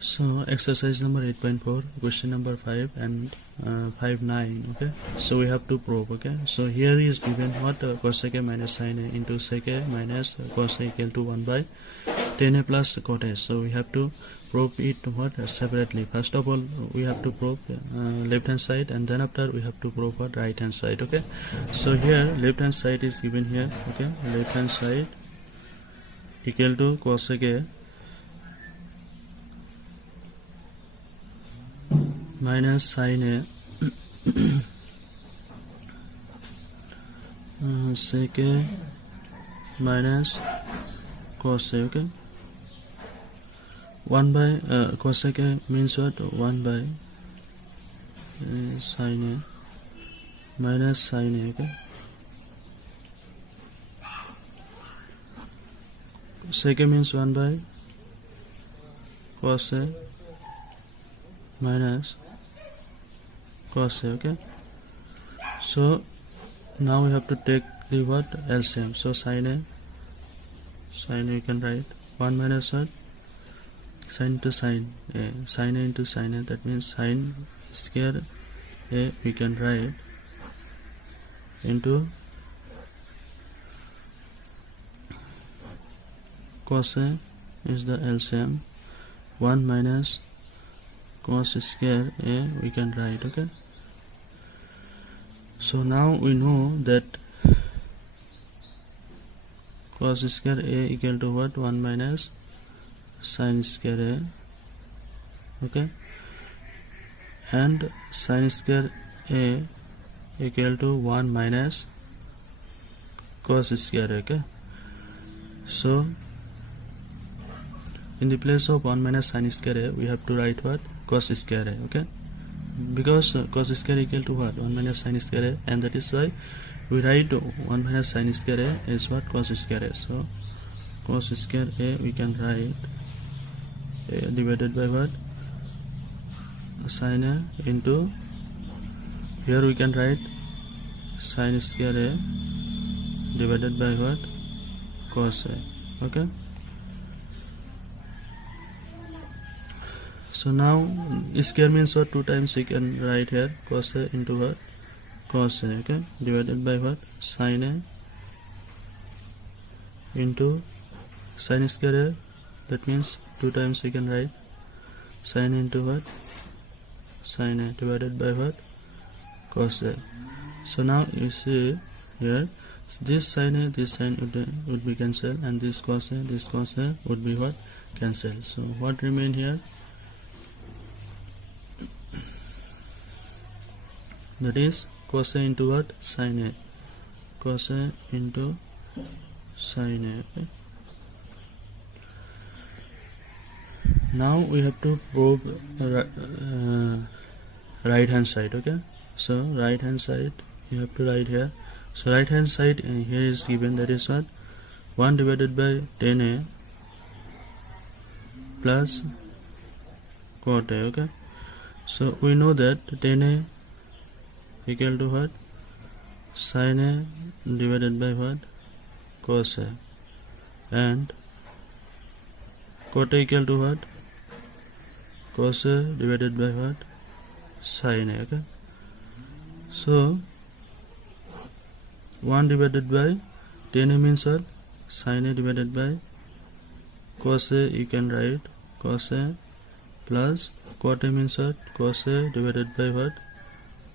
So exercise number 8.4, question number 5 and 5.9. Okay, so we have to prove. Okay, so here is given what cosec a minus sin a into sec a minus cos a equal to 1 by tan a plus cot a. So we have to prove it what separately. First of all, we have to prove left hand side, and then after we have to prove what right hand side. Okay, so here left hand side is given here. Okay, left hand side equal to cosec a minus sin a sec a minus cos a. Okay, 1 by cosec a means what? 1 by sin a minus sin a. Okay, sec a means 1 by cos a minus cos a. Okay, so now we have to take the what? LCM. So sin a you can write 1 minus what? Sin into sin a, sin a into sin a, that means sin square a we can write into cos a is the LCM, 1 minus cos square a we can write. Okay, so now we know that cos square a equal to what? 1 minus sin square a. Okay, and sin square a equal to 1 minus cos square a. Okay, so in the place of 1 minus sin square a we have to write what? Cos square a. Okay, because cos square equal to what? 1 minus sin square a, and that is why we write 1 minus sin square a is what? Cos square a. So cos square a we can write a divided by what? Sin a into, here we can write sin square a divided by what? Cos a. Okay, so now square means what? 2 times we can write here cos a into what? Cos a. Okay, divided by what? Sin a into sin square a, that means 2 times we can write sin into what? Sin a divided by what? Cos a. So now you see here this sin a, this sin would be cancelled, and this cos a would be what? Cancelled. So what remain here? That is cos a into what? Sin a. Cos a into sin a. Okay, now we have to prove right hand side. Okay, so right hand side you have to write here. So right hand side here is given, that is what? 1 divided by tan a plus cot a. Okay, so we know that tan a equal to what? Sin a divided by what? Cos a, and cot a equal to what? Cos a divided by what? Sin a. Okay, so 1 divided by tan a means what? Sin a divided by cos a, you can write cos a plus cot a means what? Cos a divided by what?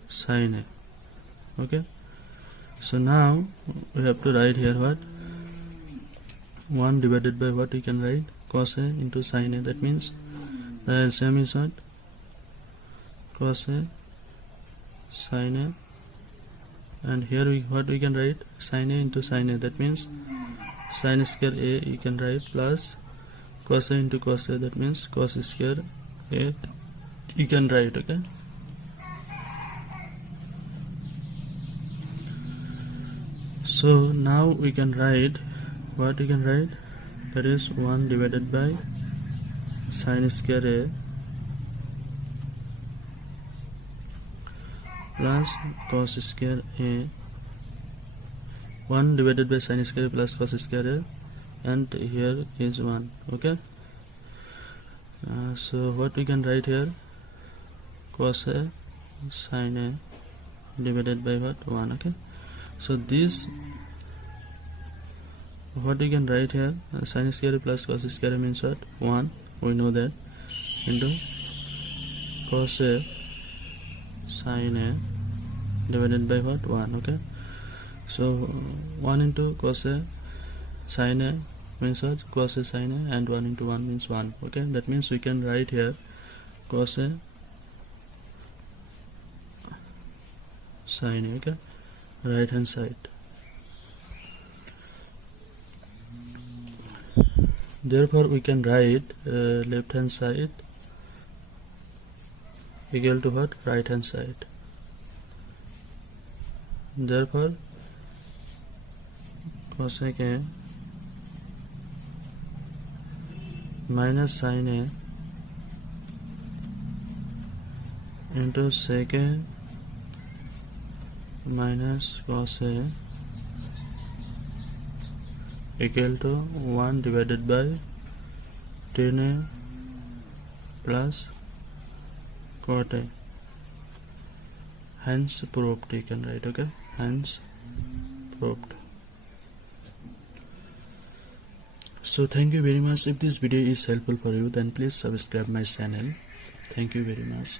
Sin a. Okay, so now we have to write here what? 1 divided by what? We can write cos a into sin a, that means the LCM is what? Cos a sin a, and here what we can write? Sin a into sin a, that means sin square a you can write plus cos a into cos a, that means cos square a you can write. Okay, so now we can write what? We can write, that is 1 divided by sin square a plus cos square a, 1 divided by sin square plus cos square a, and here is 1. Okay, So what we can write here? Cos A sin A divided by what? 1. Okay, so this what we can write here, sin square plus cos square means what? 1, we know that, into cos A sin A divided by what? 1. Okay, so 1 into cos A sin A means what? Cos A sin A, and 1 into 1 means 1. Okay, that means we can write here cos A sin A, okay, right hand side. Therefore we can write left hand side equal to what? Right hand side. Therefore cosec A minus sin A into sec A minus cos A equal to 1 divided by tan A plus cot A. Hence proved, you can write. Okay, hence proved. So thank you very much. If this video is helpful for you, then please subscribe my channel. Thank you very much.